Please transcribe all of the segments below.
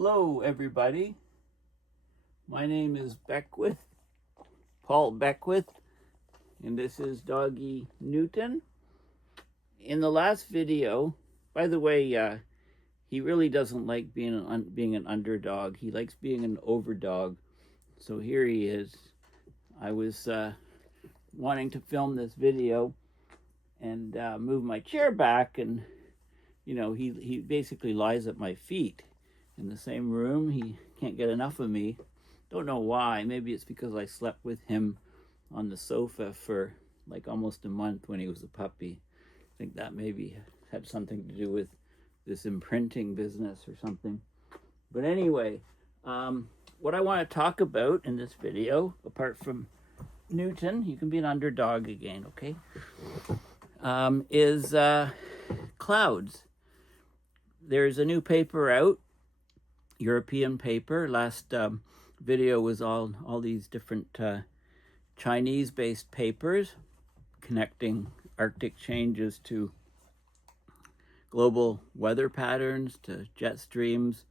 Hello, everybody. My name is Paul Beckwith, and this is Doggy Newton. In the last video, by the way, he really doesn't like being an underdog. He likes being an overdog. So here he is. I was wanting to film this video and move my chair back, and he basically lies at my feet in the same room. He can't get enough of me. Don't know why. Maybe it's because I slept with him on the sofa for like almost a month when he was a puppy. I think that maybe had something to do with this imprinting business or something. But anyway, what I want to talk about in this video, apart from Newton, you can be an underdog again, okay, is clouds. There's a new paper out, European paper. Last video was all these different Chinese-based papers connecting Arctic changes to global weather patterns, to jet streams,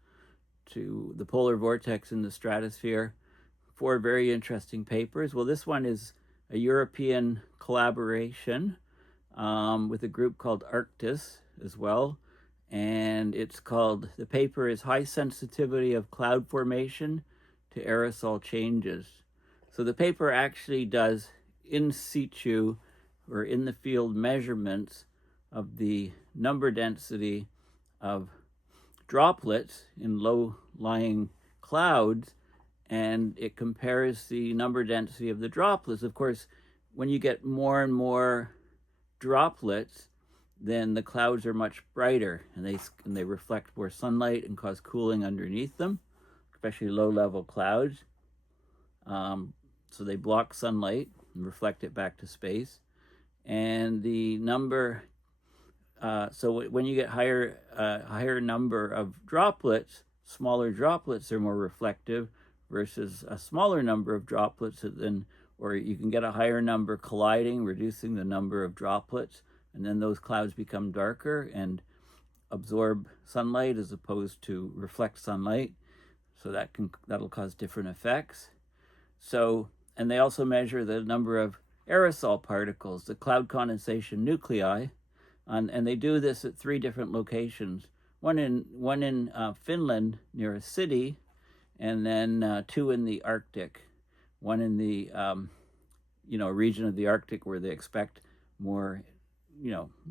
to the polar vortex in the stratosphere. 4 very interesting papers. Well, this one is a European collaboration with a group called Arctis as well. And the paper is High Sensitivity of Cloud Formation to Aerosol Changes. So the paper actually does in situ or in the field measurements of the number density of droplets in low-lying clouds, and it compares the number density of the droplets. Of course, when you get more and more droplets, then the clouds are much brighter, and they reflect more sunlight and cause cooling underneath them, especially low-level clouds. So they block sunlight and reflect it back to space. And the number, so when you get higher number of droplets, smaller droplets are more reflective versus a smaller number of droplets, or you can get a higher number colliding, reducing the number of droplets. And then those clouds become darker and absorb sunlight as opposed to reflect sunlight. So that'll cause different effects. So, and they also measure the number of aerosol particles, the cloud condensation nuclei, and they do this at 3 different locations. One in Finland near a city, and then 2 in the Arctic. One in the region of the Arctic where they expect more,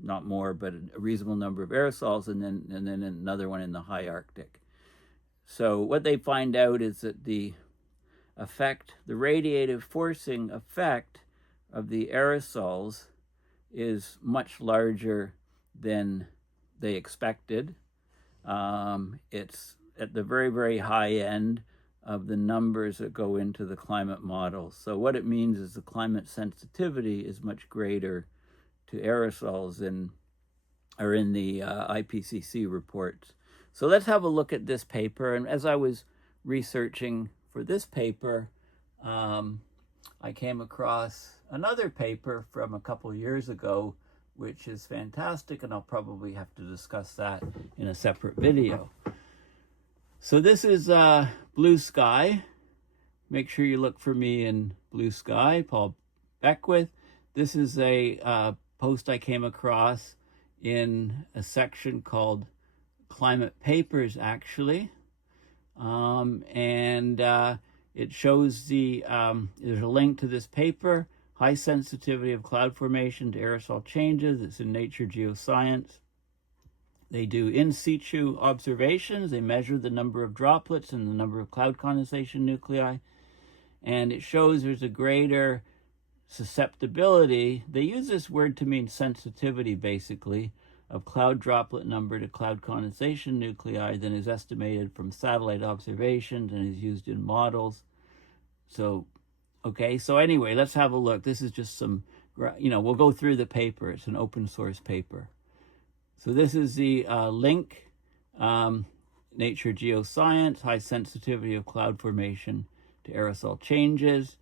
not more, but a reasonable number of aerosols, and then another one in the high Arctic. So what they find out is that the radiative forcing effect of the aerosols is much larger than they expected. It's at the very, very high end of the numbers that go into the climate models. So what it means is the climate sensitivity is much greater to aerosols in the IPCC reports. So let's have a look at this paper. And as I was researching for this paper, I came across another paper from a couple years ago, which is fantastic, and I'll probably have to discuss that in a separate video. So this is BlueSky. Make sure you look for me in BlueSky, Paul Beckwith. This is a post I came across in a section called Climate Papers, actually. It shows there's a link to this paper, High Sensitivity of Cloud Formation to Aerosol Changes. It's in Nature Geoscience. They do in situ observations. They measure the number of droplets and the number of cloud condensation nuclei. And it shows there's a greater susceptibility. They use this word to mean sensitivity, basically, of cloud droplet number to cloud condensation nuclei than is estimated from satellite observations and is used in models. So, okay, so anyway, let's have a look. This is just some, we'll go through the paper. It's an open source paper. So this is the link, Nature Geoscience, High Sensitivity of Cloud Formation to Aerosol Changes.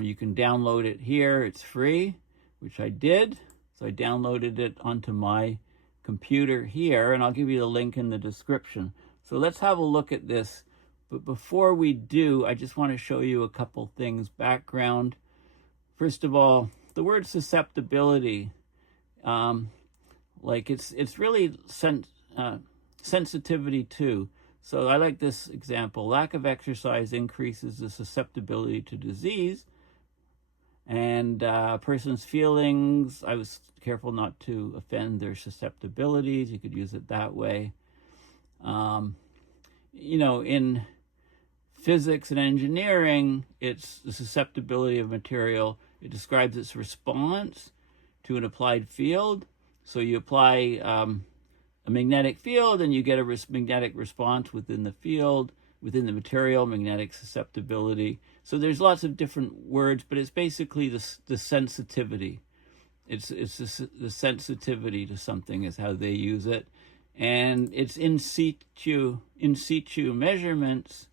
You can download it here. It's free, which I did. So I downloaded it onto my computer here, and I'll give you the link in the description. So let's have a look at this. But before we do, I just want to show you a couple things. Background. First of all, the word susceptibility, like it's really sensitivity too. So I like this example. Lack of exercise increases the susceptibility to disease. And a person's feelings, I was careful not to offend their susceptibilities. You could use it that way. You know, in physics and engineering, it's the susceptibility of material. It describes its response to an applied field. So you apply a magnetic field and you get a magnetic response within the field, within the material, magnetic susceptibility. So there's lots of different words, but it's basically the sensitivity. It's the sensitivity to something is how they use it. And it's in situ measurements,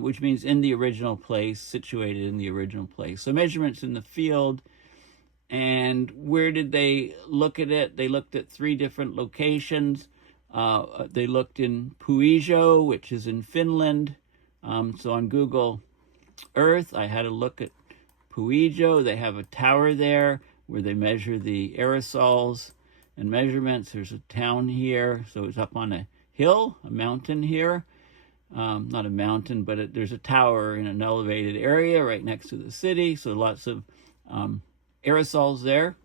which means in the original place, situated in the original place. So measurements in the field. And where did they look at it? They looked at 3 different locations. They looked in Puijo, which is in Finland. So on Google Earth, I had a look at Puijo. They have a tower there where they measure the aerosols and measurements. There's a town here, so it's up on a hill, a mountain here. Not a mountain, but there's a tower in an elevated area right next to the city, so lots of aerosols there.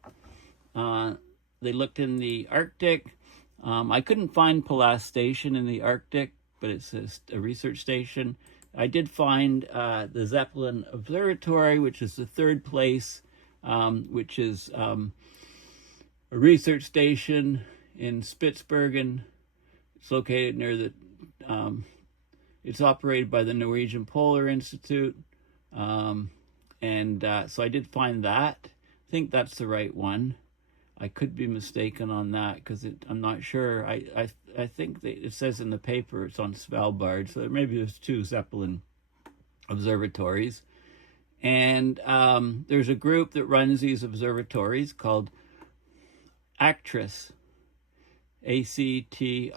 They looked in the Arctic. I couldn't find Pallas Station in the Arctic, but it's a research station. I did find the Zeppelin Observatory, which is the 3rd place, which is a research station in Spitsbergen. It's located near the, it's operated by the Norwegian Polar Institute. So I did find that. I think that's the right one. I could be mistaken on that because I'm not sure. I think it says in the paper it's on Svalbard, so maybe there's 2 Zeppelin observatories. And there's a group that runs these observatories called ACTRIS, ACTRIS.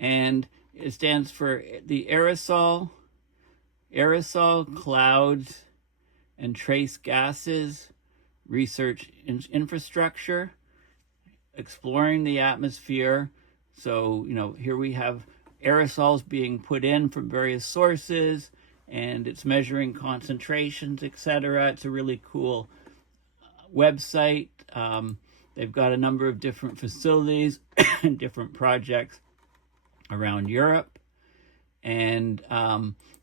And it stands for the Aerosol, Clouds, and Trace Gases Research Infrastructure, exploring the atmosphere. So, you know, here we have aerosols being put in from various sources, and it's measuring concentrations, etc. It's a really cool website. They've got a number of different facilities and different projects around Europe. And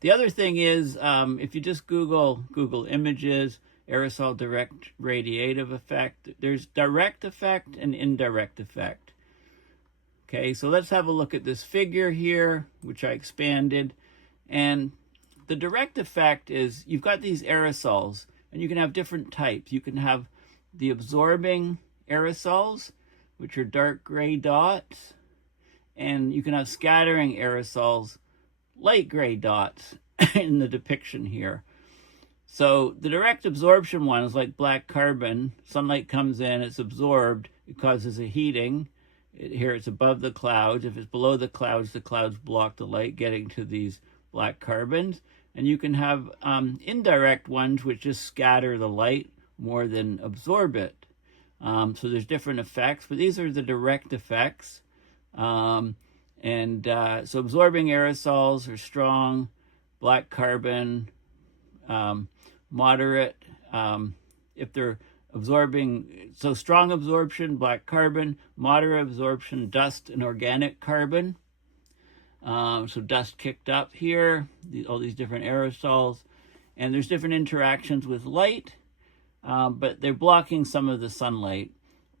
the other thing is, if you just Google images, aerosol direct radiative effect, there's direct effect and indirect effect. Okay, so let's have a look at this figure here, which I expanded. And the direct effect is you've got these aerosols, and you can have different types. You can have the absorbing aerosols, which are dark gray dots, and you can have scattering aerosols, light gray dots in the depiction here. So the direct absorption one is like black carbon. Sunlight comes in, it's absorbed, it causes a heating. Here it's above the clouds. If it's below the clouds block the light getting to these black carbons. And you can have indirect ones which just scatter the light more than absorb it. So there's different effects, but these are the direct effects. So absorbing aerosols are strong, black carbon, moderate. If they're absorbing, so strong absorption, black carbon, moderate absorption, dust and organic carbon. So dust kicked up here, all these different aerosols, and there's different interactions with light, but they're blocking some of the sunlight.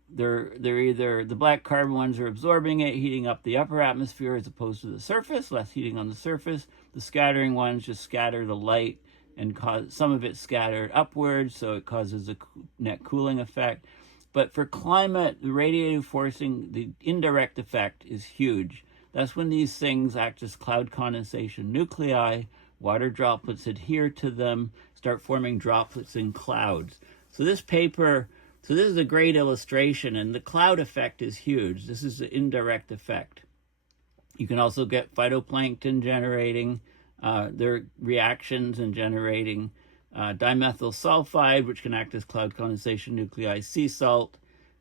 They're either, the black carbon ones are absorbing it, heating up the upper atmosphere as opposed to the surface, less heating on the surface. The scattering ones just scatter the light and cause some of it scattered upwards, so it causes a net cooling effect. But for climate, the radiative forcing, the indirect effect is huge. That's when these things act as cloud condensation nuclei, water droplets adhere to them, start forming droplets in clouds. So this paper, so this is a great illustration, and the cloud effect is huge. This is the indirect effect. You can also get phytoplankton generating their reactions and generating dimethyl sulfide, which can act as cloud condensation nuclei, sea salt,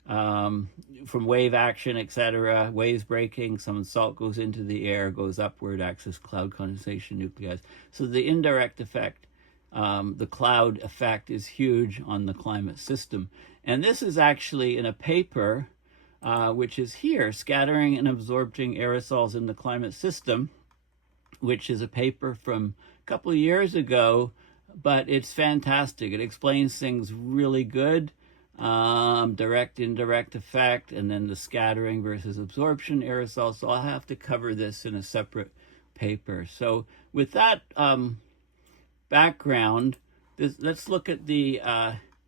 from wave action, etc. Waves breaking, some salt goes into the air, goes upward, acts as cloud condensation nuclei. So the indirect effect, the cloud effect, is huge on the climate system. And this is actually in a paper, which is here, Scattering and Absorbing Aerosols in the Climate System, which is a paper from a couple of years ago, but it's fantastic. It explains things really good. Direct, indirect effect, and then the scattering versus absorption aerosols. So I'll have to cover this in a separate paper. So with that background, let's look at the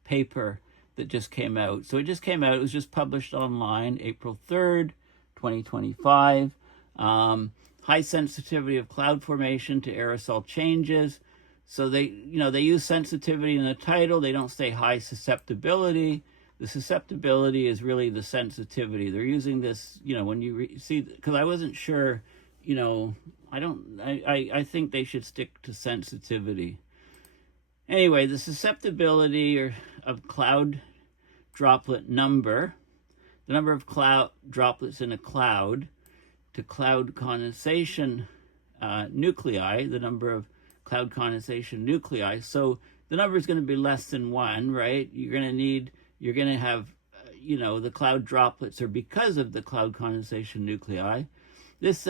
paper that just came out. So it just came out. It was just published online April 3rd, 2025. High sensitivity of cloud formation to aerosol changes. So they use sensitivity in the title. They don't say high susceptibility. The susceptibility is really the sensitivity. They're using this, when you see, because I wasn't sure, I think they should stick to sensitivity. Anyway, the susceptibility of cloud droplet number, the number of cloud droplets in a cloud, to cloud condensation nuclei, the number of cloud condensation nuclei. So the number is going to be less than 1, right? You're going to have, the cloud droplets are because of the cloud condensation nuclei. This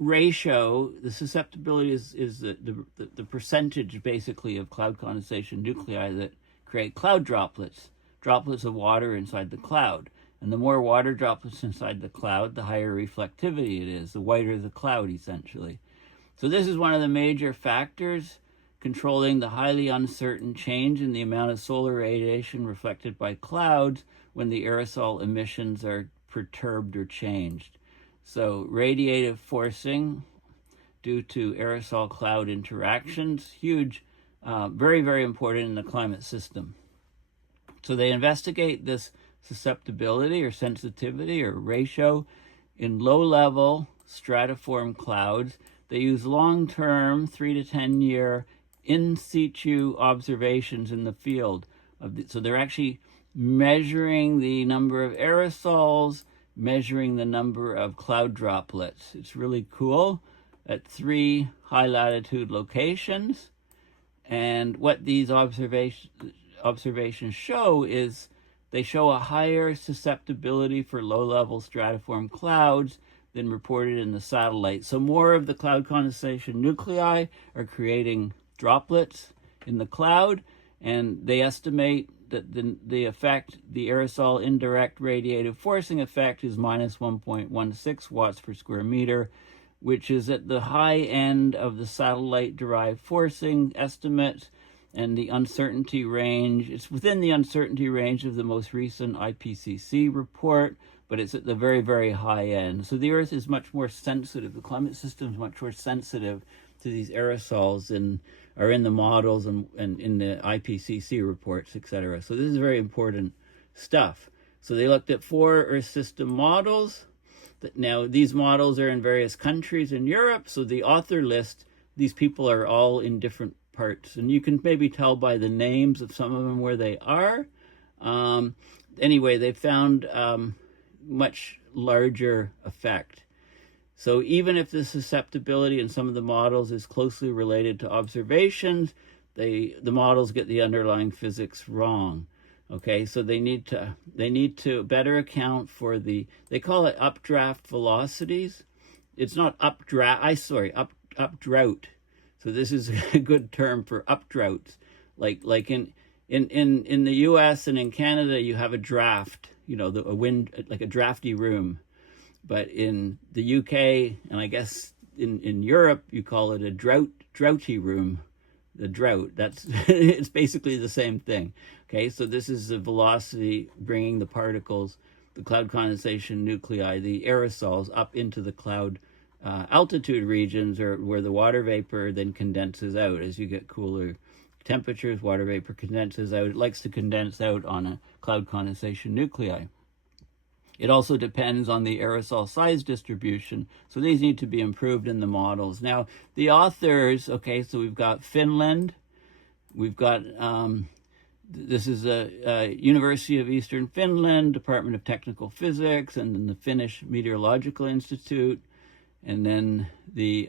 ratio, the susceptibility is the percentage basically of cloud condensation nuclei that create cloud droplets of water inside the cloud. And the more water droplets inside the cloud, the higher reflectivity it is, the whiter the cloud essentially. So this is one of the major factors controlling the highly uncertain change in the amount of solar radiation reflected by clouds when the aerosol emissions are perturbed or changed. So radiative forcing due to aerosol cloud interactions, huge, very, very important in the climate system. So they investigate this susceptibility or sensitivity or ratio in low-level stratiform clouds. They use long-term, 3 to 10 year in situ observations in the field. So they're actually measuring the number of aerosols, measuring the number of cloud droplets. It's really cool at 3 high latitude locations. And what these observations show is they show a higher susceptibility for low-level stratiform clouds than reported in the satellite. So more of the cloud condensation nuclei are creating droplets in the cloud, and they estimate that the effect, the aerosol indirect radiative forcing effect, is minus 1.16 watts per square meter, which is at the high end of the satellite-derived forcing estimate, and the uncertainty range, it's within the uncertainty range of the most recent IPCC report, but it's at the very, very high end. So the Earth is much more sensitive, the climate system is much more sensitive to these aerosols and are in the models and in the IPCC reports, etc. So this is very important stuff. So they looked at 4 Earth system models. Now, these models are in various countries in Europe, so the author list, these people are all in different parts, and you can maybe tell by the names of some of them where they are. Anyway, they found much larger effect. So even if the susceptibility in some of the models is closely related to observations, the models get the underlying physics wrong. Okay, so they need to better account for they call it updraft velocities. It's not updrought. So this is a good term for updroughts. Like in the US and in Canada, you have a draft, a wind, like a drafty room. But in the UK, and I guess in Europe, you call it a droughty room. The drought, it's basically the same thing. Okay, so this is the velocity bringing the particles, the cloud condensation nuclei, the aerosols, up into the cloud altitude regions, or where the water vapor then condenses out. As you get cooler temperatures, water vapor condenses out. It likes to condense out on a cloud condensation nuclei. It also depends on the aerosol size distribution. So these need to be improved in the models. Now, the authors, okay, so we've got Finland. We've got, this is a University of Eastern Finland, Department of Technical Physics, and then the Finnish Meteorological Institute, and then the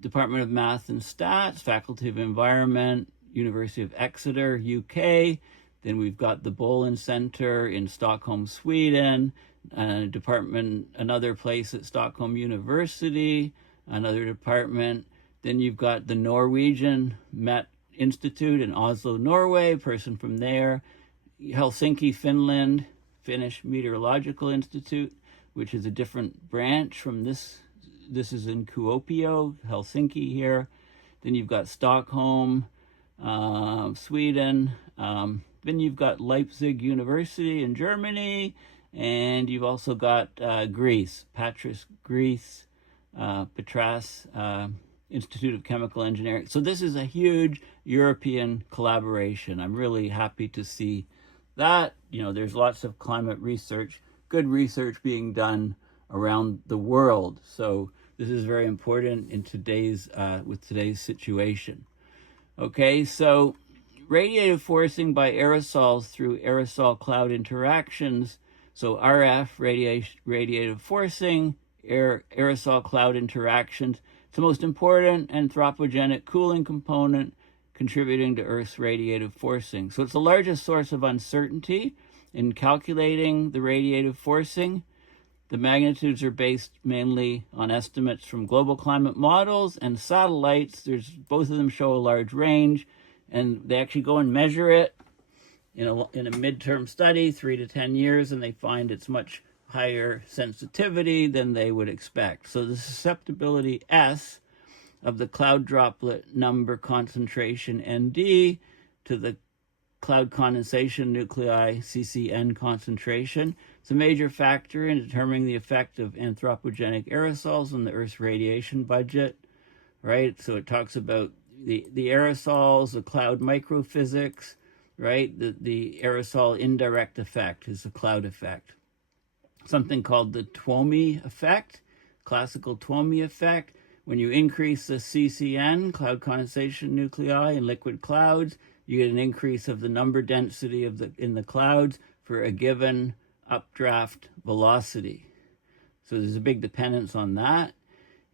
Department of Math and Stats, Faculty of Environment, University of Exeter, UK. Then we've got the Bolin Center in Stockholm, Sweden, another place at Stockholm University, another department. Then you've got the Norwegian Met Institute in Oslo, Norway, a person from there. Helsinki, Finland, Finnish Meteorological Institute, which is a different branch from this. This is in Kuopio, Helsinki here. Then you've got Stockholm, Sweden. Then you've got Leipzig University in Germany, and you've also got Greece, Patras, Greece, Patras Institute of Chemical Engineering. So this is a huge European collaboration. I'm really happy to see that. You know, there's lots of climate research, good research being done around the world. So this is very important in today's with today's situation. Okay, so radiative forcing by aerosols through aerosol cloud interactions. So RF, radiative forcing, aerosol cloud interactions. It's the most important anthropogenic cooling component contributing to Earth's radiative forcing. So it's the largest source of uncertainty in calculating the radiative forcing. The magnitudes are based mainly on estimates from global climate models and satellites. Both of them show a large range, and they actually go and measure it in a midterm study, 3 to 10 years, and they find it's much higher sensitivity than they would expect. So the susceptibility S of the cloud droplet number concentration ND to the cloud condensation nuclei CCN concentration. It's a major factor in determining the effect of anthropogenic aerosols on the Earth's radiation budget, right? So it talks about the aerosols, the cloud microphysics, right? The aerosol indirect effect is the cloud effect. Something called the Twomey effect, classical Twomey effect. When you increase the CCN, cloud condensation nuclei, in liquid clouds, you get an increase of the number density in the clouds for a given updraft velocity. So there's a big dependence on that.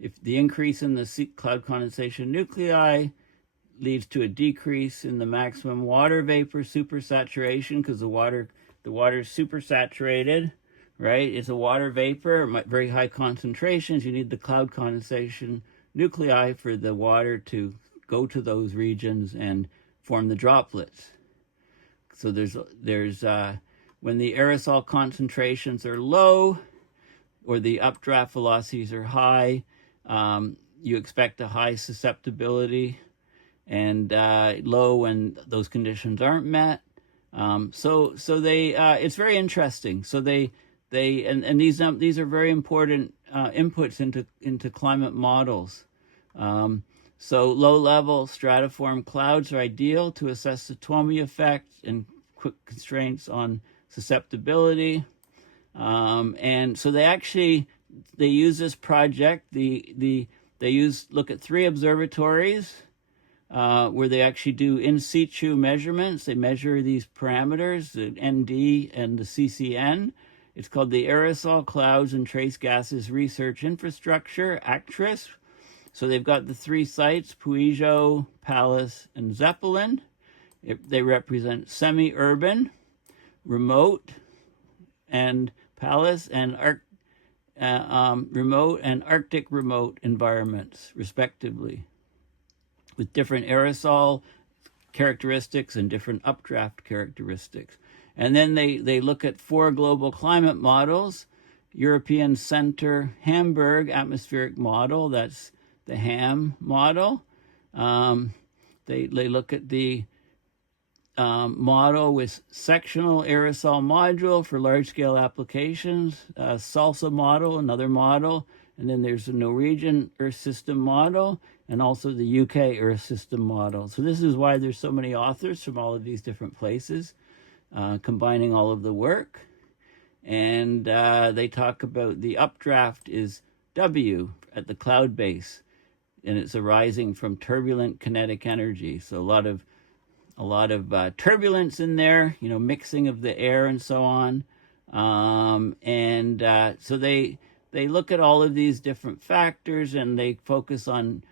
If the increase in the cloud condensation nuclei leads to a decrease in the maximum water vapor supersaturation, because the water is supersaturated, right? It's a water vapor, very high concentrations. You need the cloud condensation nuclei for the water to go to those regions and form the droplets. So there's when the aerosol concentrations are low or the updraft velocities are high, you expect a high susceptibility, and low when those conditions aren't met. So they it's very interesting. So these are very important inputs into climate models. So low-level stratiform clouds are ideal to assess the Twomey effect and quick constraints on susceptibility. And so they use this project. They look at 3 observatories where they actually do in situ measurements. They measure these parameters, the ND and the CCN. It's called the Aerosol Clouds and Trace Gases Research Infrastructure, ACTRIS. So they've got the 3 sites, Puijo, Pallas, and Zeppelin. They represent semi-urban, remote, and Pallas, and remote and Arctic remote environments, respectively, with different aerosol characteristics and different updraft characteristics. And then they look at 4 global climate models. European Center Hamburg atmospheric model, that's the HAM model. They look at the model with sectional aerosol module for large-scale applications, SALSA model, another model, and then there's the Norwegian Earth System model, and also the UK Earth System model. So this is why there's so many authors from all of these different places, combining all of the work. And they talk about the updraft is W at the cloud base, and it's arising from turbulent kinetic energy. So a lot of turbulence in there, mixing of the air and so on. So they look at all of these different factors, and they focus on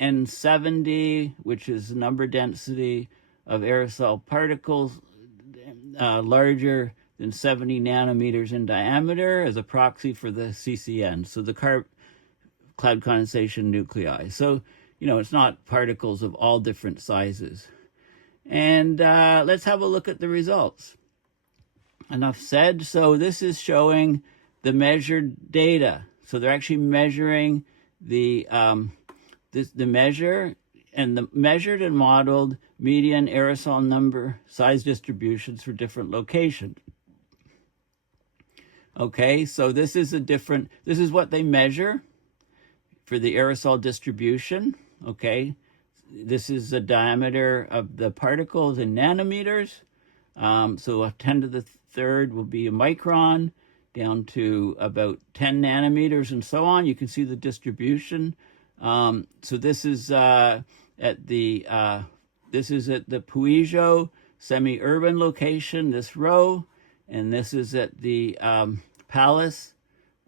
N70, which is the number density of aerosol particles larger than 70 nanometers in diameter, as a proxy for the CCN, so the cloud condensation nuclei. So, it's not particles of all different sizes. And let's have a look at the results. Enough said. So this is showing the measured data. So they're actually measuring the measure and the measured and modeled median aerosol number size distributions for different locations. Okay, so this is what they measure for the aerosol distribution. Okay, this is the diameter of the particles in nanometers. So a 10 to the third will be a micron, down to about 10 nanometers and so on. You can see the distribution. So this is at the Puijo semi-urban location, this row, and this is at the Palace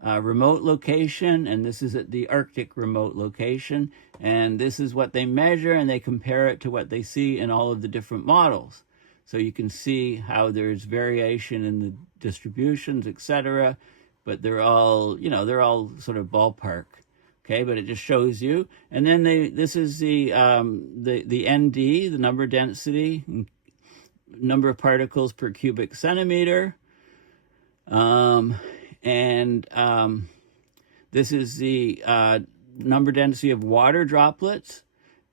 remote location, and this is at the Arctic remote location. And this is what they measure, and they compare it to what they see in all of the different models. So you can see how there's variation in the distributions, etc. But they're all sort of ballpark. Okay, but it just shows you. And then this is the ND, the number density, number of particles per cubic centimeter. This is the number density of water droplets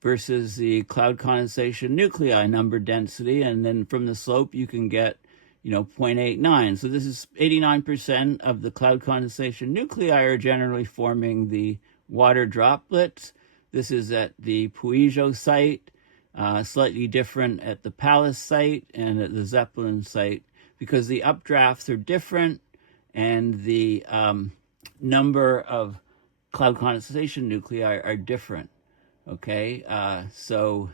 versus the cloud condensation nuclei number density. And then from the slope, you can get, 0.89. So this is 89% of the cloud condensation nuclei are generally forming the water droplets. This is at the Puijo site, slightly different at the Palace site and at the Zeppelin site, because the updrafts are different and the number of cloud condensation nuclei are different. Okay, so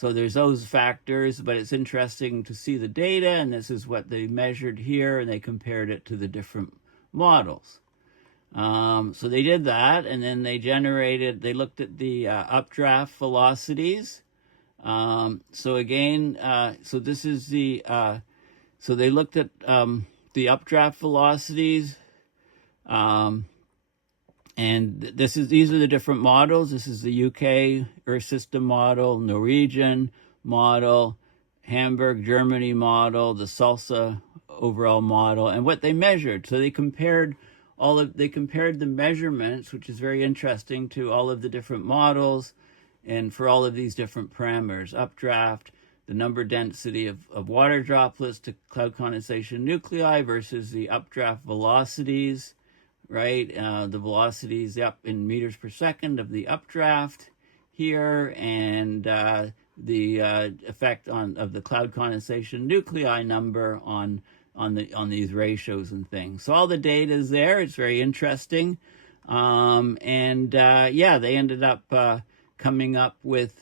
there's those factors, but it's interesting to see the data, and this is what they measured here, and they compared it to the different models. So they did that, and then they looked at the updraft velocities. So again, so this is so they looked at the updraft velocities, and these are the different models. This is the UK Earth System model, Norwegian model, Hamburg, Germany model, the SALSA overall model, and what they measured. So they compared the measurements, which is very interesting, to all of the different models, and for all of these different parameters: updraft, the number density of water droplets to cloud condensation nuclei versus the updraft velocities, right? The velocities up in meters per second of the updraft here, and the effect of the cloud condensation nuclei number on these ratios and things. So all the data is there. It's very interesting. They ended up coming up with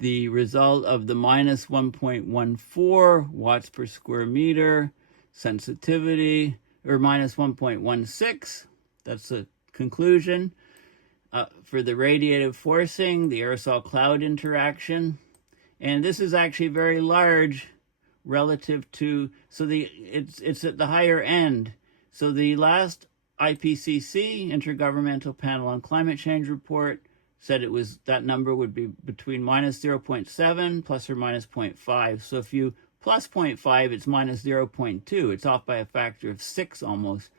the result of the minus 1.14 watts per square meter sensitivity, or minus 1.16. That's the conclusion. For the radiative forcing, the aerosol cloud interaction. And this is actually very large relative to, it's at the higher end. So the last IPCC, Intergovernmental Panel on Climate Change report, said that number would be between minus 0.7 plus or minus 0.5. So if you plus 0.5, it's minus 0.2. It's off by a factor of 6 almost.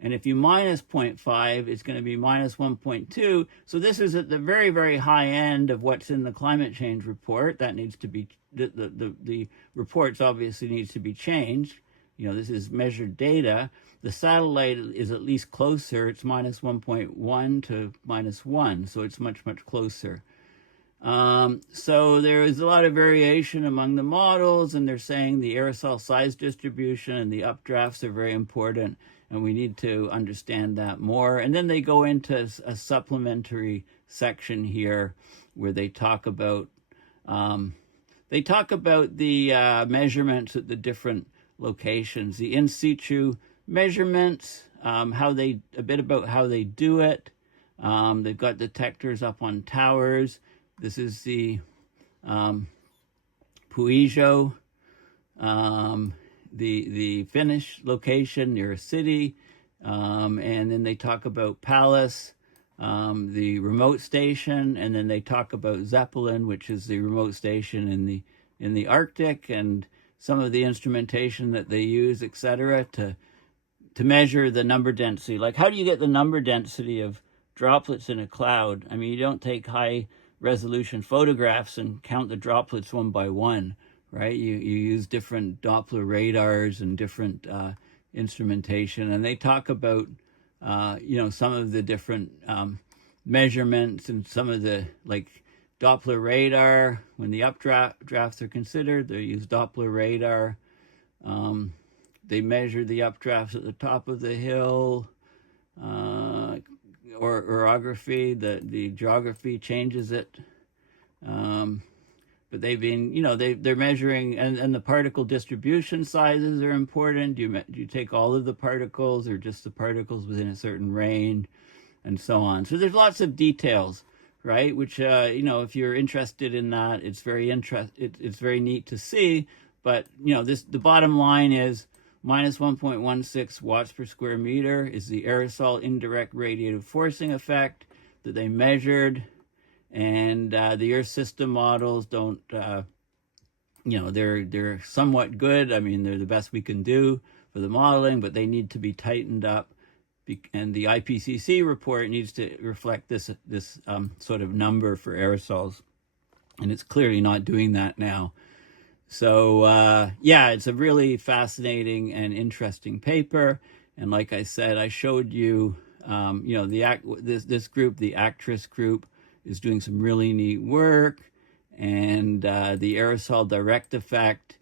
And if you minus 0.5, it's going to be minus 1.2. So this is at the very, very high end of what's in the climate change report. That needs to be, the reports obviously needs to be changed. This is measured data. The satellite is at least closer. It's minus 1.1 to minus 1. So it's much, much closer. So there is a lot of variation among the models, and they're saying the aerosol size distribution and the updrafts are very important, and we need to understand that more. And then they go into a supplementary section here where they talk about the measurements at the different locations, the in situ measurements, a bit about how they do it. They've got detectors up on towers. This is the Puijo, the Finnish location near a city, and then they talk about Pallas, the remote station, and then they talk about Zeppelin, which is the remote station in the Arctic, and some of the instrumentation that they use, etc., to measure the number density. Like, how do you get the number density of droplets in a cloud? I mean, you don't take high resolution photographs and count the droplets one by one, right? You use different Doppler radars and different instrumentation, and they talk about some of the different measurements and some of the, like, Doppler radar. When the updrafts are considered, they use Doppler radar. They measure the updrafts at the top of the hill. Or orography, the geography changes it. But they've been, they're measuring, and the particle distribution sizes are important. Do you take all of the particles or just the particles within a certain range, and so on. So there's lots of details, right? Which, if you're interested in that, it's very neat to see. But, the bottom line is, minus 1.16 watts per square meter is the aerosol indirect radiative forcing effect that they measured. And the Earth system models don't, they're somewhat good. I mean, they're the best we can do for the modeling, but they need to be tightened up. And the IPCC report needs to reflect this sort of number for aerosols. And it's clearly not doing that now. So, it's a really fascinating and interesting paper. And like I said, I showed you, this group, the actress group, is doing some really neat work. And the aerosol direct effect,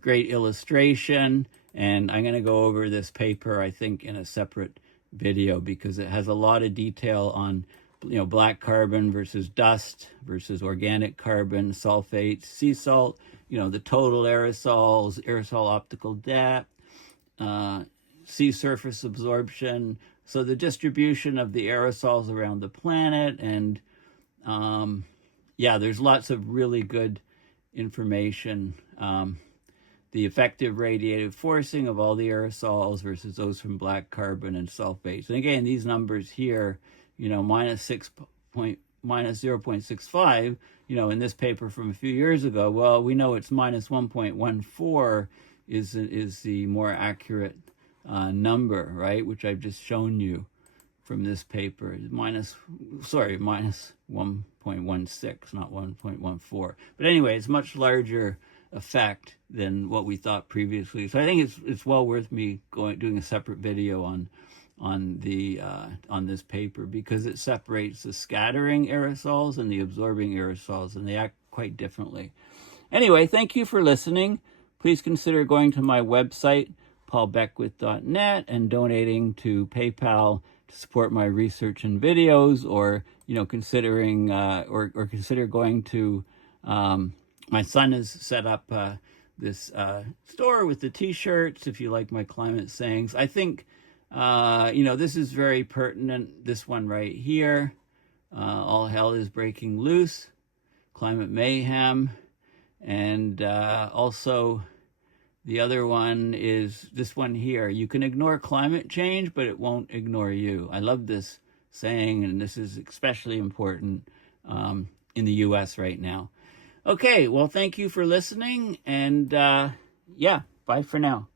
great illustration. And I'm going to go over this paper, I think, in a separate video because it has a lot of detail on black carbon versus dust versus organic carbon, sulfates, sea salt, the total aerosols, aerosol optical depth, sea surface absorption. So the distribution of the aerosols around the planet. And there's lots of really good information. The effective radiative forcing of all the aerosols versus those from black carbon and sulfates. And again, these numbers here, minus 0.65, in this paper from a few years ago, well, we know it's minus 1.14 is the more accurate number, right? Which I've just shown you from this paper. Minus 1.16, not 1.14. But anyway, it's much larger effect than what we thought previously. So I think it's well worth me doing a separate video on this paper because it separates the scattering aerosols and the absorbing aerosols, and they act quite differently. Anyway, thank you for listening. Please consider going to my website, paulbeckwith.net, and donating to PayPal to support my research and videos, or consider going to my son has set up this store with the t-shirts if you like my climate sayings. I think this is very pertinent, this one right here. All hell is breaking loose, climate mayhem. And also the other one is this one here. You can ignore climate change, but it won't ignore you. I love this saying, and this is especially important in the U.S. right now. Okay, well, thank you for listening, and bye for now.